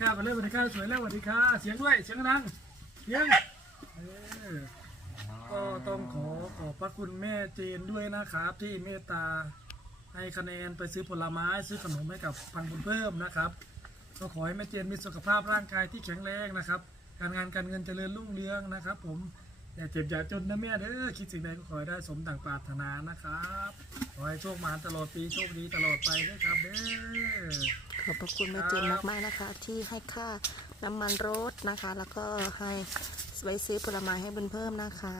ค่ะมาเร็วสวัสดีค่ะสวยแล้วสวัสดีค่ะเสียงด้วยเสียงดังเสียงเออก็ต้องขอขอบพระคุณแม่เจนด้วยนะครับ ที่เมตตาให้คะแนนไปซื้อผลไม้ซื้อขนมให้กับพังบุญเพิ่มนะครับ ก็ขอให้แม่เจนมีสุขภาพร่างกายที่แข็งแรงนะครับ การงานการเงินเจริญรุ่งเรืองนะครับ ผม อย่าเจ็บอย่าจนนะแม่เด้อคิดสิ่งใดก็ขอให้ได้สมดังปรารถนานะครับขอให้โชคมาตลอดปีโชคดีตลอดไปด้วยครับเด้อ ขอบพระคุณแม่เจนมากๆนะคะ ที่ให้ค่าน้ำมันรถนะคะ แล้วก็ให้ไว้ซื้อผลไม้ให้บุญเพิ่มนะคะ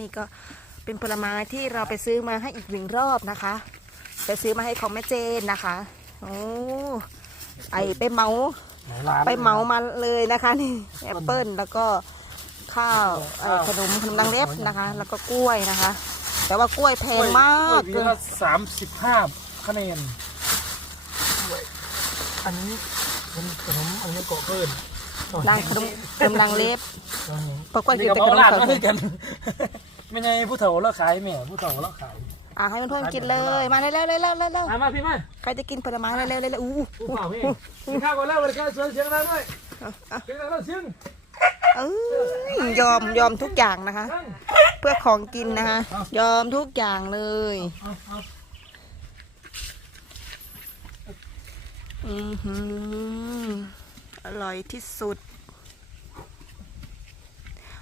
นี่ก็เป็นผลไม้ที่เราไปซื้อมาให้อีกหนึ่งรอบนะคะ ไปซื้อมาให้ของแม่เจนนะคะโอ้ไอไปเหมา ไปเหมามาเลยนะคะนี่แอปเปิลแล้วก็ ข้าวไอขนมขนมดังเล็บนะคะ แล้วก็กล้วยนะคะ แต่ว่ากล้วยแพงมากวีละสามสิบห้าคะแนนอันนี้เป็นขนมอันนี้เกาะเพิ่นดังขนมขนมดังเล็บเพราะกล้วยนี่กินกับแต่ขเมานมลาดขนมามด้วยกันไม่ไงผู้เฒ่าแล้วขายแม่ผู้เฒ่าแล้วขายอะให้มันเพิ่มกินเลยมาเร็วๆเร็วๆเร็วๆเร็วมามาพี่มาๆใครจะกินผลไม้เร็วๆเร็วๆอู้ผู้เฒ่าพี่กินข้าวก่อนแล้ววันนี้เสียงเสียงดังด้วยเสียงดังแล้วเสียง เอ้ยยอมยอมทุกอย่างนะคะดังเพื่อของกินนะคะ ยอมทุกอย่างเลยเอาเอาอือหืออร่อยที่สุด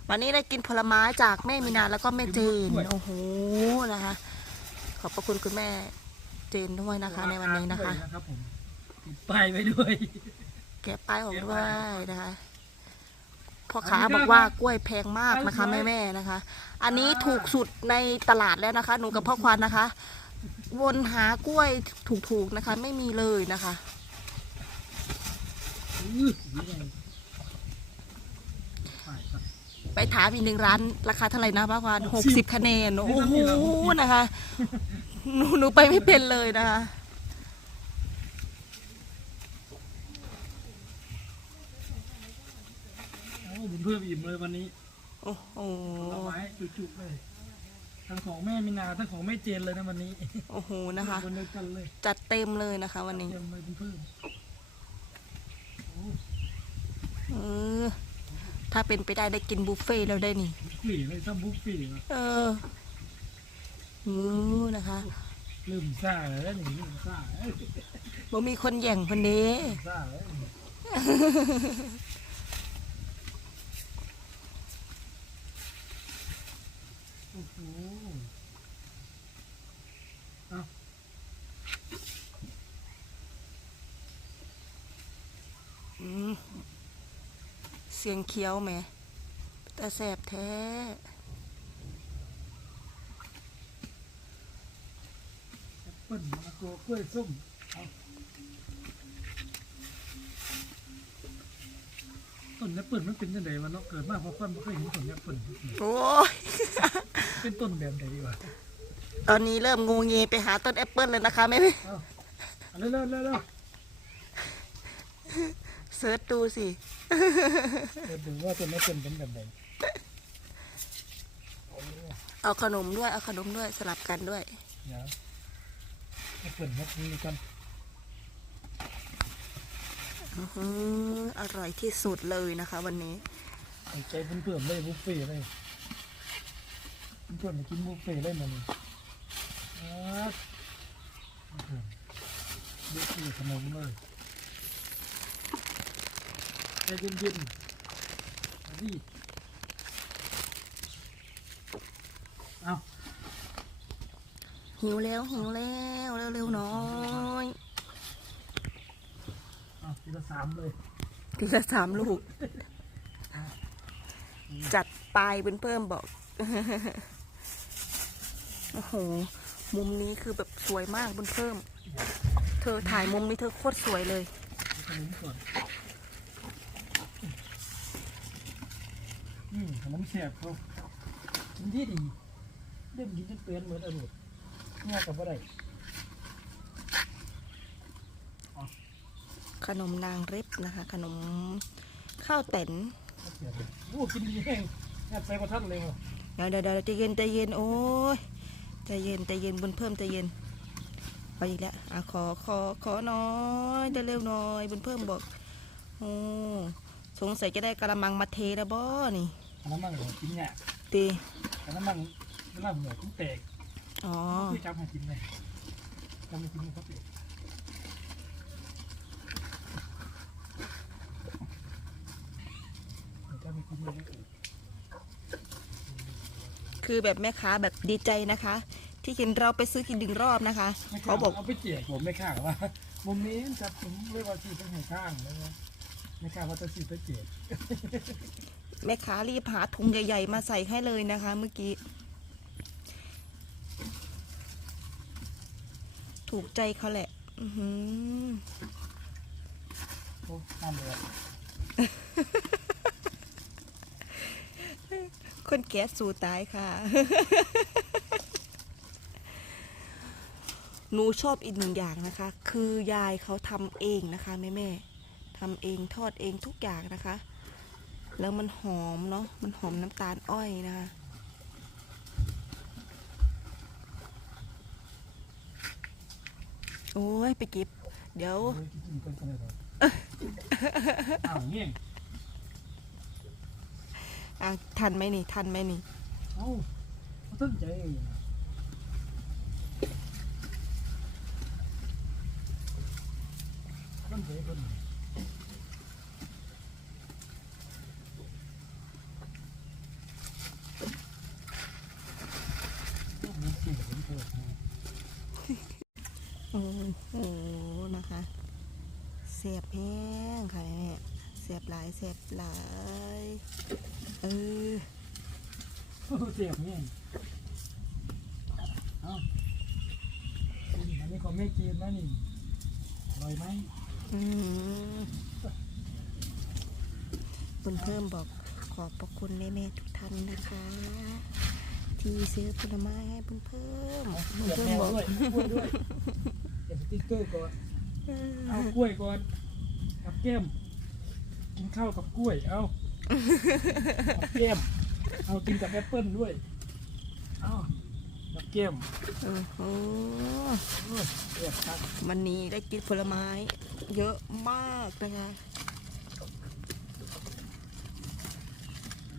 วันนี้ได้กินผลไม้จากแม่มีนาแล้วก็แม่เจนโอ้โหนะคะ ขอบพระคุณคุณแม่เจนด้วยนะคะ ในวันนี้นะคะรับผมติดป้ายไว้ด้วย แกะป้ายออกด้วยนะคะ พ่อค้าบอกว่ากล้วยแพงมากนะคะแม่แม่ๆนะคะ อันนี้ถูกสุดในตลาดแล้วนะคะ หนูกับพ่อควานนะคะ วนหากล้วยถูกๆนะคะ ไม่มีเลยนะคะอื้อนี่ไงป้ายครับไปถามอีกหนึ่งร้านราคาเท่าไหร่นะพ่อควานหกสิบคะแนนโอ้โหนะคะหนูหนูไปไม่เป็นเลยนะคะ โอ้บุญ เพิ่มอิ่มเลยวันนี้โอ้โหผลไม้จุกๆเลยทั้งของแม่มินาทั้งของแม่เจนเลยนะวันนี้โอ้โหนะคะ วันเดียวกันเลยจัดเต็มเลยนะคะ วันนี้เตรียมเลยบุญเพิ่มโอ้เออถ้าเป็นไปได้ได้กินบุฟเฟ่ต์แล้วได้นี่ฝีเลยซ้ำบุฟฝีเลยเอออือนะคะ ลืมซ่าเลยนี่ลืมซ่าเอ้ยบ่มีคนแย่งคนนี้ลืมซ่าเลยโอ้โหเอา อืม เสียงเคี้ยวแหมแต่แสบแท้แอปเปิ้ลมะละกอกล้วยส้มเอาต้นแอปเปิ้ลมันเป็นยังไงวะเนาะเกิดมาเพราะคนไม่เคยเห็นต้นแอปเปิ้ลโอ้ยเป็นต้นแบบไหนดีวะตอนนี้เริ่มงูเงไปหาต้นแอปเปิลเลยนะคะแม่เอาเอาเร็วเร็วเร็ว เร็วเซิร์ชดูสิเดี๋ยวดูว่าต้นแอปเปิ้ลเป็นแบบไหนเอาขนมด้วย เอาขนมด้วยสลับกันด้วย เดี๋ยวแอปเปิ้ลมาคุยกันอื้อหืออร่อยที่สุดเลยนะคะ วันนี้ใส่ใจเพื่อนๆเลยบุฟเฟ่ต์เลยเพื่อนๆมากินบุฟเฟ่ต์เลยมันครับเพื่อนบุฟเฟ่ต์ขนมเลย ใจเย็นๆมาดิเอาหิวแล้วหิวแล้วเร็วๆหน้อยเอาทีละสามเลยทีละสามลูก จัดไปเป็นเพิ่มบอก โอ้โห มุมนี้คือแบบสวยมากบนเพิ่ม เธอถ่ายมุมนี้เธอโคตรสวยเลย ขนมก่อน อืมขนมแสบเขากินที่ดีเริ่มกินจนเปลี่ยนเหมือนอร่อยง่ายกับว่าได้ขนมนางเร็บนะคะ ขนมข้าวเต็นเสียเลยโอ้กินดีแห้งแอบใส่กระทันเลยว่ะเดี๋ยวเดี๋ยวเดี๋ยวใจเย็นใจเย็นโอ้ยใจเย็นใจเย็นบนเพิ่มใจเย็นเอาอีกแล้วอะขอขอขอหน้อยเร็วๆหน่อยบนเพิ่มบอกโอ้สงสัยจะได้กระมังมาเทแล้วบ่นี่อั นนั้นมันหัวกินเนี่ยตีอันนั้นมันเวลาหัวกุ้งแตกอ๋อคือจำให้กินเลยจำให้กินมันเขาเตะจำให้กินเลยคือแบบแม่ค้าแบบดีใจนะคะ ที่เห็นเราไปซื้อกินดึงรอบนะคะ เขาบอกเอาไปเจียกผมไม่ข้างว่ามุมนี้จะผมเรียกว่าสีต้องให้ข้างแล้วนะไม่ข้างว่าจะสีไปเจียก แม่ค้ารีบหาถุงใหญ่ ๆ มาใส่ให้เลยนะคะ เมื่อกี้ ถูกใจเขาแหละ อือหือโอ้น้ำเลยคนแก่สู่ตายค่ะ หนูชอบอีกหนึ่งอย่างนะคะ คือยายเขาทำเองนะคะแม่แม่ๆทำเองทอดเองทุกอย่างนะคะ แล้วมันหอมเนาะ มันหอมน้ำตาลอ้อยนะคะโอ้ยไปเก็บเดี๋ยวโอ้ยกินกันกันเลยเหรออ้าวเงี้ยอะทันไหมนี่ ทันไหมนี่เอ้าเขาตั้งใจเองตั้งใจคนลูกนี้สี่ผมเกิดมา โอ้โหนะคะเสียบแห้งค่ะแม่เสียบหลายเสียบหลายเออโอ้เจ็บนี่เอ้าอันนี้ของแม่จีนนะนี่อร่อยไหมอืมบุญเพิ่มบอกขอบพระคุณแม่แม่ๆทุกท่านนะคะ ที่ซื้อผลไม้ให้บุญเพิ่มบุญเก็บเพิ่แมมวบอกด้วย ติ๊กเกอร์ก่อน เอากล้วยก่อน กับแก้ม กินข้าวกับกล้วย เอากับแก้ม เอากินกับแอปเปิ้ลด้วย เอากับแก้มโอ้โหโอ้ยเรียบครับวันนี้ได้กินผลไม้ เยอะมากนะคะ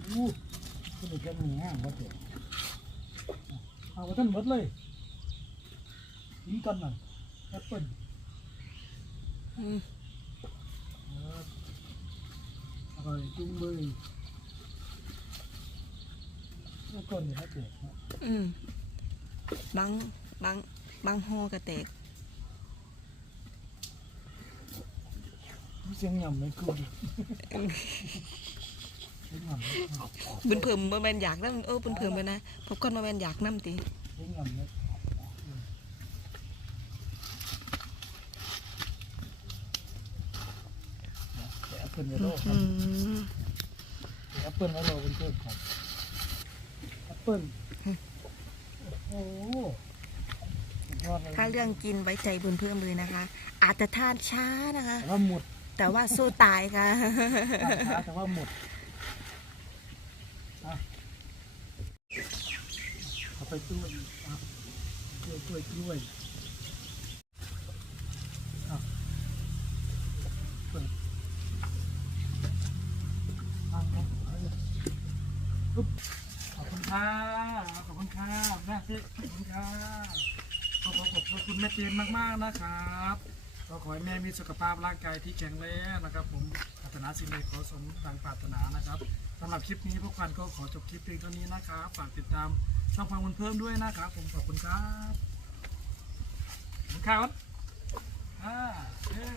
อู้คุณดูแก้มนี่ง่ามวะเจ๊เอาไปท่านหมดเลยกินกันหน่อย แอปเปิ้ลอืมเอออร่อยจุ้งเบยแล้วก่อนเนี่ยนะเจ๊อืมบางบางบางหอกระแตกเสียงหย่ำเลยกูดิเสียงหย่ำเลยบุญเพิ่มบ่แม่นอยากนั่เออบุญเพิ่มเลยนะพบก่อนบ่แม่นอยากนั่ติ เสียงหย่ำเลยแอป เปิลไว้โลครัอืบมแอปเปิลไว้โลเป็นเพื่อนครับแอปเปิลโอ้โหสุดยอดเลยถ้าเรื่องกินไว้ใจบุญเพิ่มเลยนะคะ อาจจะทานช้านะคะ แต่ว่าหมดแต่ว่าสู้ตายค่ะตามช้าแต่ว่าหมดอะเอาไปตู้อีกอะกล้วยกล้วยกล้วยอะเปิดเอาเอาเอาเลยปุ๊บขอบ ค่ะ ขอบคุณค่ะแม่พี่ขอบคุณค่ะขอขอขอบคุณแม่เจนมากๆนะครับก็ขอให้แม่มีสุขภาพร่างกายที่แข็งแรงนะครับ ผมปรารถนาสิ่งใดขอสมดังปรารถนานะครับสำหรับคลิปนี้พวกกันก็ขอจบคลิปเพียงเท่านี้นะครับฝากติดตามช่องฟังมันเพิ่มด้วยนะครับ ผมขอบคุณครับขอบคุณครับอ่าเย้